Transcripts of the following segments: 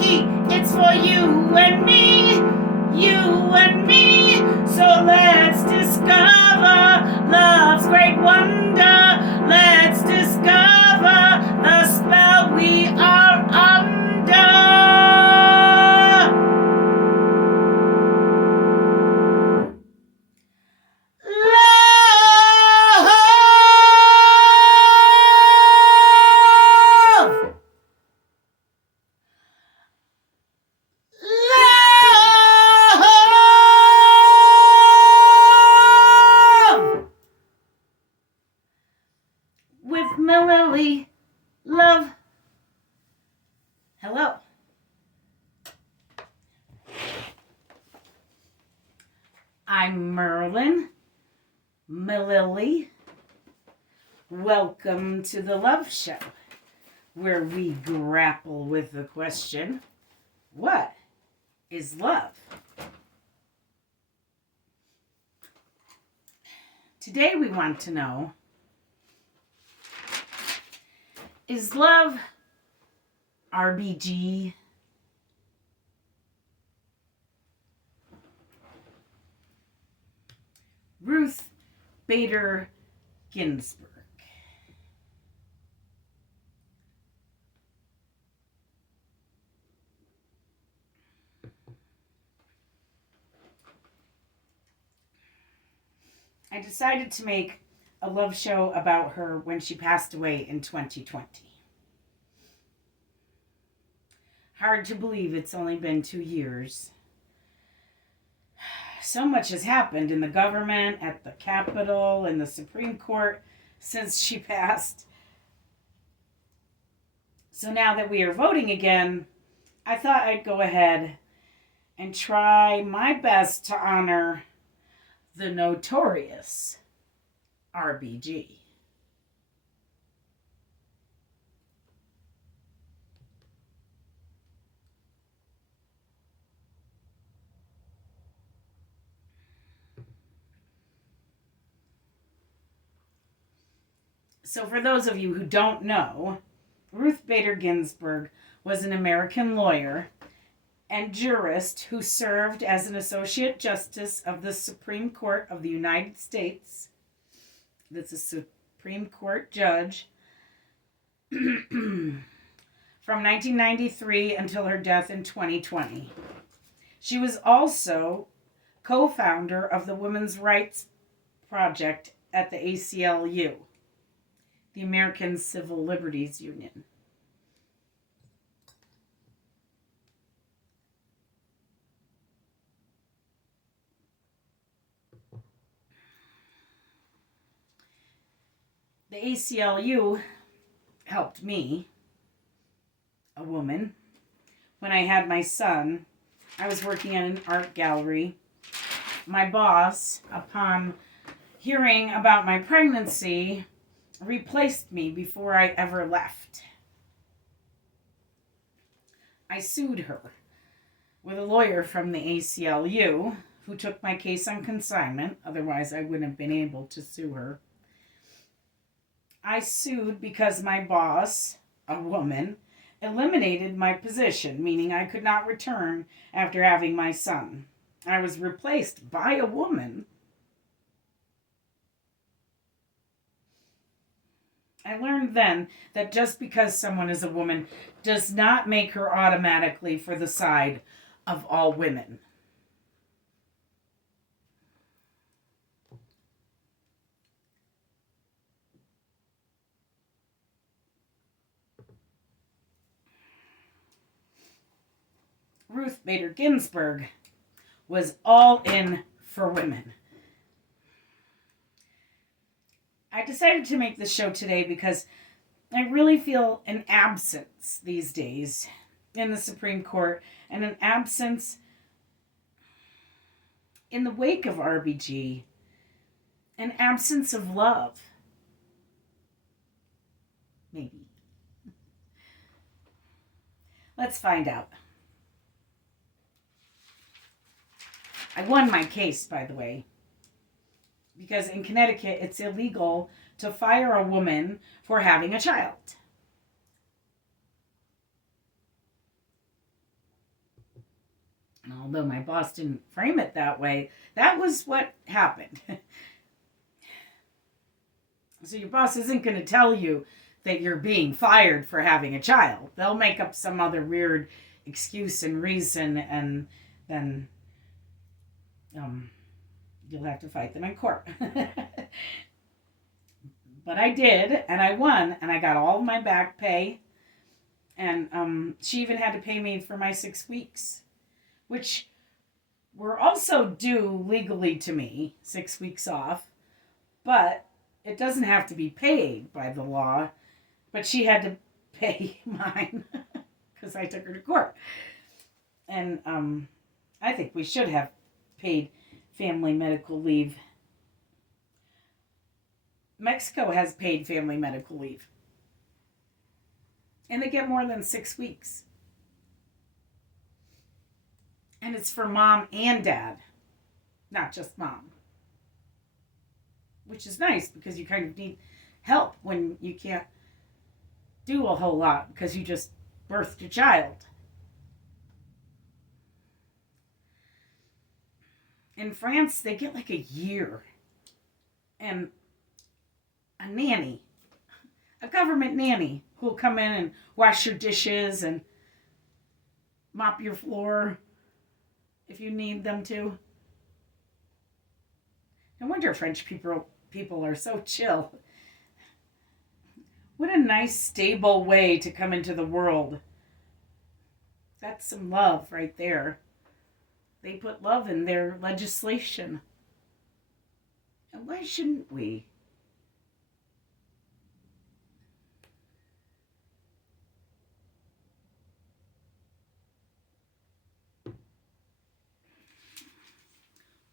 key. It's for you and me, you and me. So let's discover love's great wonder. Let's discover the spell we are under. With Mililli, love. Hello. I'm Merlin, Mililli. Welcome to the Love Show, where we grapple with the question, what is love? Today we want to know, is love RBG? Ruth Bader Ginsburg. I decided to make a love show about her when she passed away in 2020. Hard to believe it's only been 2 years. So much has happened in the government, at the Capitol, in the Supreme Court since she passed. So now that we are voting again, I thought I'd go ahead and try my best to honor the notorious RBG. So for those of you who don't know, Ruth Bader Ginsburg was an American lawyer and jurist who served as an Associate Justice of the Supreme Court of the United States. That's a Supreme Court judge from 1993 until her death in 2020. She was also co-founder of the Women's Rights Project at the ACLU, the American Civil Liberties Union. The ACLU helped me, a woman, when I had my son. I was working at an art gallery. My boss, upon hearing about my pregnancy, replaced me before I ever left. I sued her with a lawyer from the ACLU who took my case on consignment. Otherwise, I wouldn't have been able to sue her. I sued because my boss, a woman, eliminated my position, meaning I could not return after having my son. I was replaced by a woman. I learned then that just because someone is a woman does not make her automatically for the side of all women. Ruth Bader Ginsburg was all in for women. I decided to make this show today because I really feel an absence these days in the Supreme Court, and an absence in the wake of RBG, an absence of love. Maybe. Let's find out. I won my case, by the way, because in Connecticut, it's illegal to fire a woman for having a child. And although my boss didn't frame it that way, that was what happened. So your boss isn't going to tell you that you're being fired for having a child. They'll make up some other weird excuse and reason, and then you'll have to fight them in court. But I did, and I won, and I got all my back pay. And she even had to pay me for my 6 weeks, which were also due legally to me, 6 weeks off. But it doesn't have to be paid by the law. But she had to pay mine because I took her to court. And I think we should have paid family medical leave. Mexico has paid family medical leave. And they get more than 6 weeks. And it's for mom and dad, not just mom. Which is nice because you kind of need help when you can't do a whole lot because you just birthed a child. In France, they get like a year. And a nanny, a government nanny, who'll come in and wash your dishes and mop your floor if you need them to. No wonder French people are so chill. What a nice, stable way to come into the world. That's some love right there. They put love in their legislation. And why shouldn't we?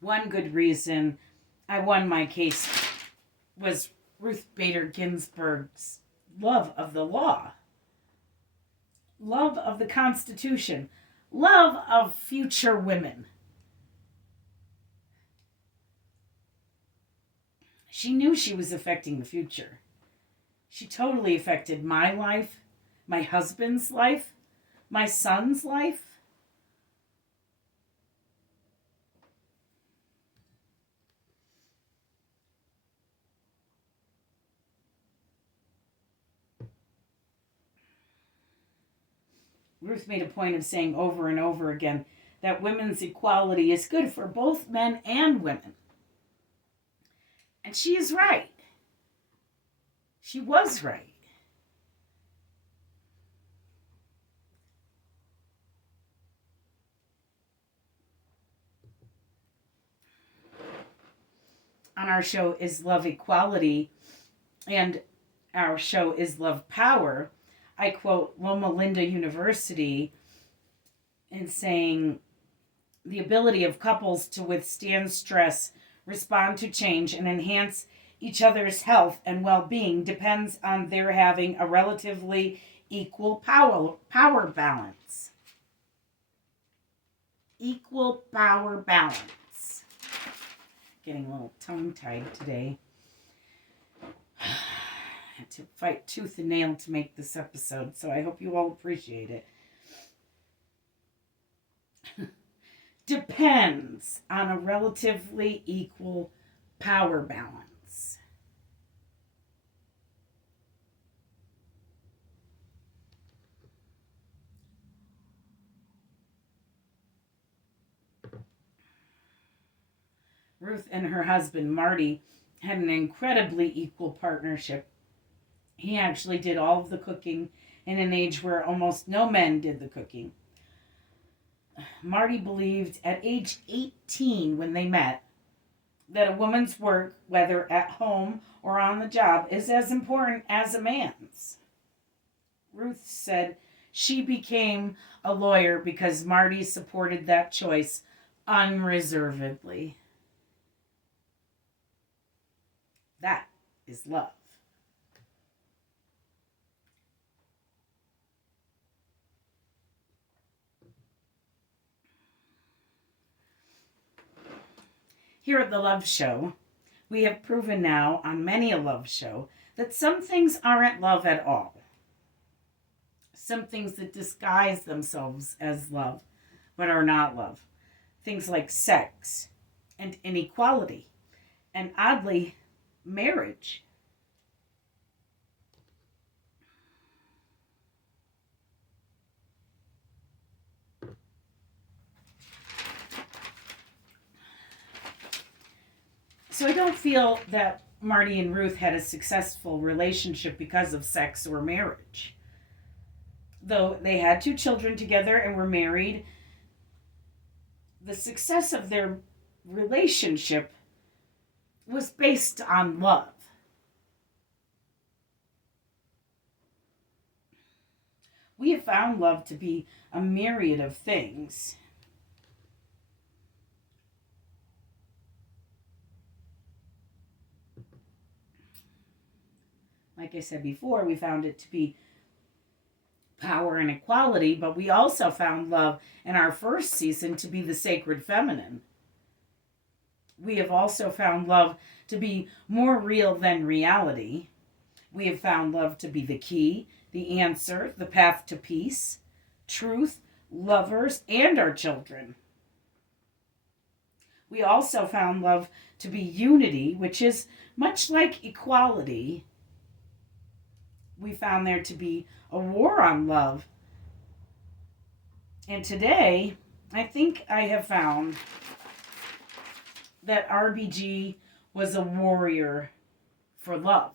One good reason I won my case was Ruth Bader Ginsburg's love of the law, love of the Constitution, love of future women. She knew she was affecting the future. She totally affected my life, my husband's life, my son's life. Ruth made a point of saying over and over again that women's equality is good for both men and women. And she is right. She was right. On our show Is Love Equality, and our show Is Love Power, I quote Loma Linda University in saying, the ability of couples to withstand stress, respond to change, and enhance each other's health and well-being depends on their having a relatively equal power balance. Equal power balance. Getting a little tongue-tied today. Had to fight tooth and nail to make this episode, so I hope you all appreciate it. Depends on a relatively equal power balance. Ruth and her husband, Marty, had an incredibly equal partnership. He actually did all of the cooking in an age where almost no men did the cooking. Marty believed at age 18 when they met that a woman's work, whether at home or on the job, is as important as a man's. Ruth said she became a lawyer because Marty supported that choice unreservedly. That is love. Here at the Love Show, we have proven now on many a love show that some things aren't love at all. Some things that disguise themselves as love, but are not love. things like sex and inequality, and oddly, marriage. So I don't feel that Marty and Ruth had a successful relationship because of sex or marriage. Though they had 2 children together and were married, the success of their relationship was based on love. We have found love to be a myriad of things. Like I said before, we found it to be power and equality, but we also found love in our first season to be the sacred feminine. We have also found love to be more real than reality. We have found love to be the key, the answer, the path to peace, truth, lovers, and our children. We also found love to be unity, which is much like equality. We found there to be a war on love. And today, I think I have found that RBG was a warrior for love.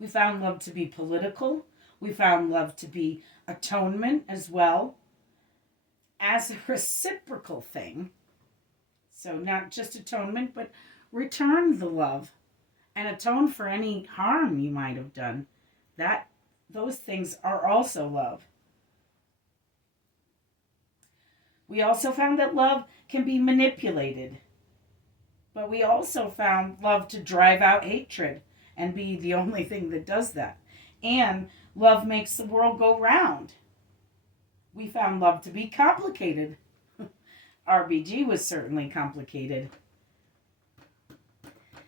We found love to be political. We found love to be atonement as well, as a reciprocal thing. So not just atonement, but return the love and atone for any harm you might have done. Those things are also love. We also found that love can be manipulated. But we also found love to drive out hatred and be the only thing that does that. And love makes the world go round. We found love to be complicated. RBG was certainly complicated.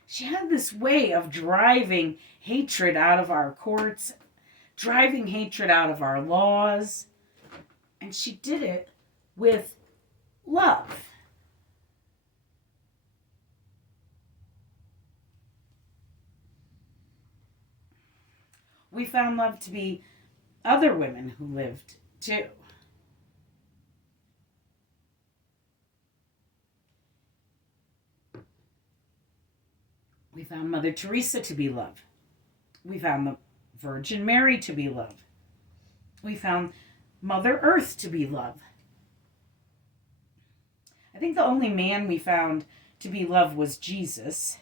She had this way of driving hatred out of our courts, driving hatred out of our laws, and she did it with love. We found love to be other women who lived too. We found Mother Teresa to be love. We found the Virgin Mary to be love. We found Mother Earth to be love. I think the only man we found to be love was Jesus.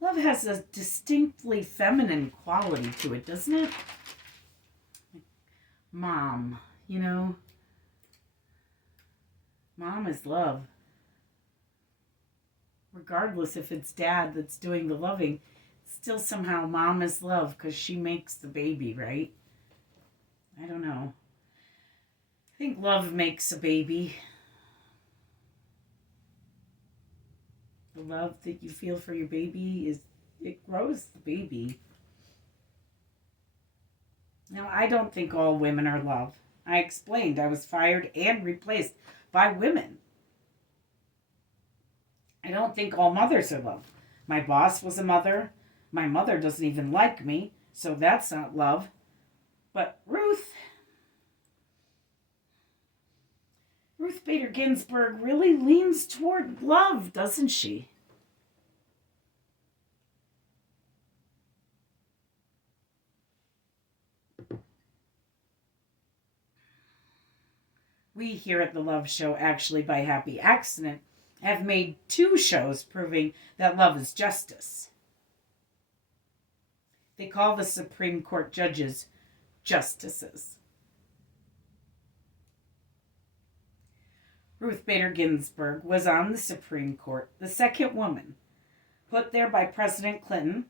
Love has a distinctly feminine quality to it, doesn't it? Mom, Mom is love. Regardless if it's dad that's doing the loving, still somehow mom is love because she makes the baby, right? I don't know. I think love makes a baby. The love that you feel for your baby it grows the baby. Now, I don't think all women are love. I explained I was fired and replaced by women. I don't think all mothers are love. My boss was a mother. My mother doesn't even like me, so that's not love. But Ruth Bader Ginsburg really leans toward love, doesn't she? We here at the Love Show, actually by happy accident, have made 2 shows proving that love is justice. They call the Supreme Court judges justices. Ruth Bader Ginsburg was on the Supreme Court, the second woman, put there by President Clinton,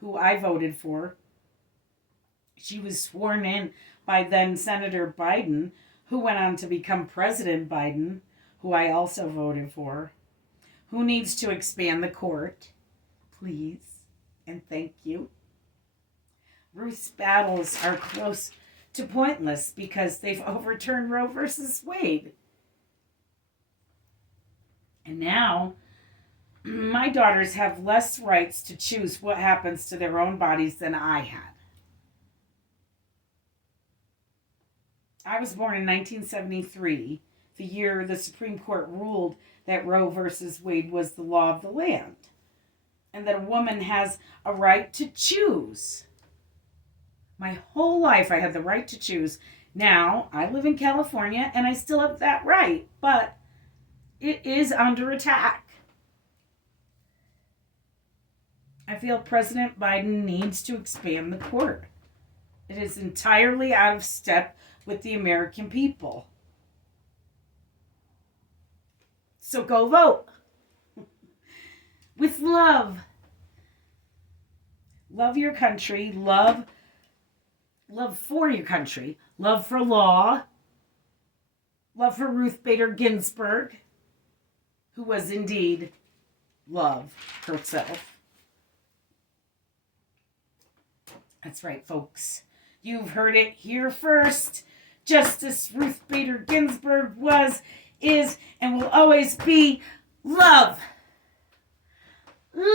who I voted for. She was sworn in by then Senator Biden, who went on to become President Biden, who I also voted for, who needs to expand the court, please, and thank you. Ruth's battles are close to pointless because they've overturned Roe versus Wade. And now my daughters have less rights to choose what happens to their own bodies than I had. I was born in 1973, the year the Supreme Court ruled that Roe versus Wade was the law of the land, and that a woman has a right to choose. My whole life I had the right to choose. Now, I live in California, and I still have that right, but it is under attack. I feel President Biden needs to expand the court. It is entirely out of step with the American people. So go vote. With love. Love your country. Love for your country. Love for law. Love for Ruth Bader Ginsburg, who was indeed love herself. That's right, folks. You've heard it here first. Justice Ruth Bader Ginsburg was, is, and will always be love. Love!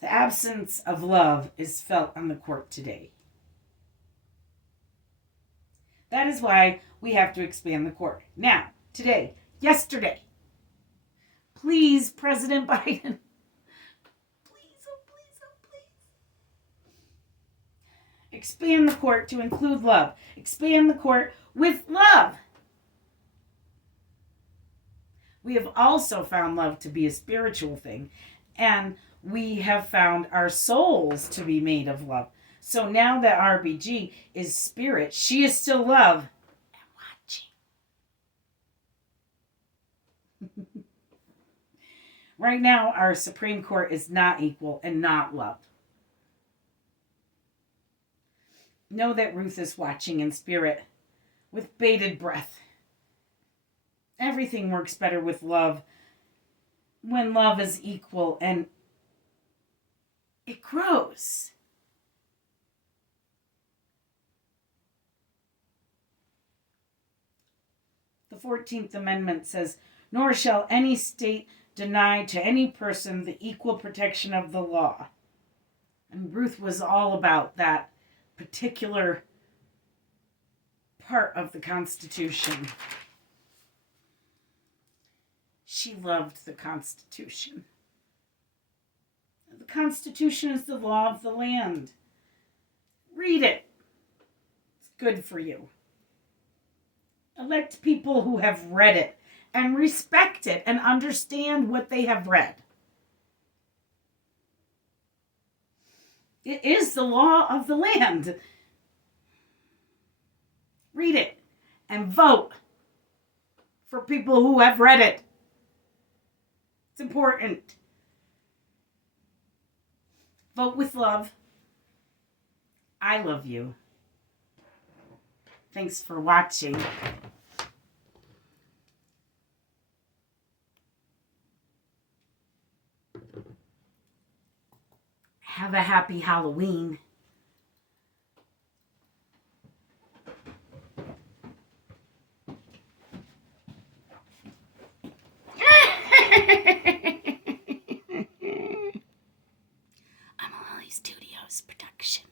The absence of love is felt on the court today. That is why we have to expand the court. Now, today, yesterday, please, President Biden, please, oh please, oh please, expand the court to include love. Expand the court with love. We have also found love to be a spiritual thing, and we have found our souls to be made of love. So now that RBG is spirit, she is still love and watching. Right now, our Supreme Court is not equal and not love. Know that Ruth is watching in spirit with bated breath. Everything works better with love when love is equal and it grows. The 14th Amendment says, "Nor shall any state deny to any person the equal protection of the law." And Ruth was all about that particular part of the Constitution. She loved the Constitution. The Constitution is the law of the land. Read it. It's good for you. Elect people who have read it and respect it and understand what they have read. It is the law of the land. Read it and vote for people who have read it. It's important. Vote with love. I love you. Thanks for watching. Have a happy Halloween. I'm a Mililli Studios production.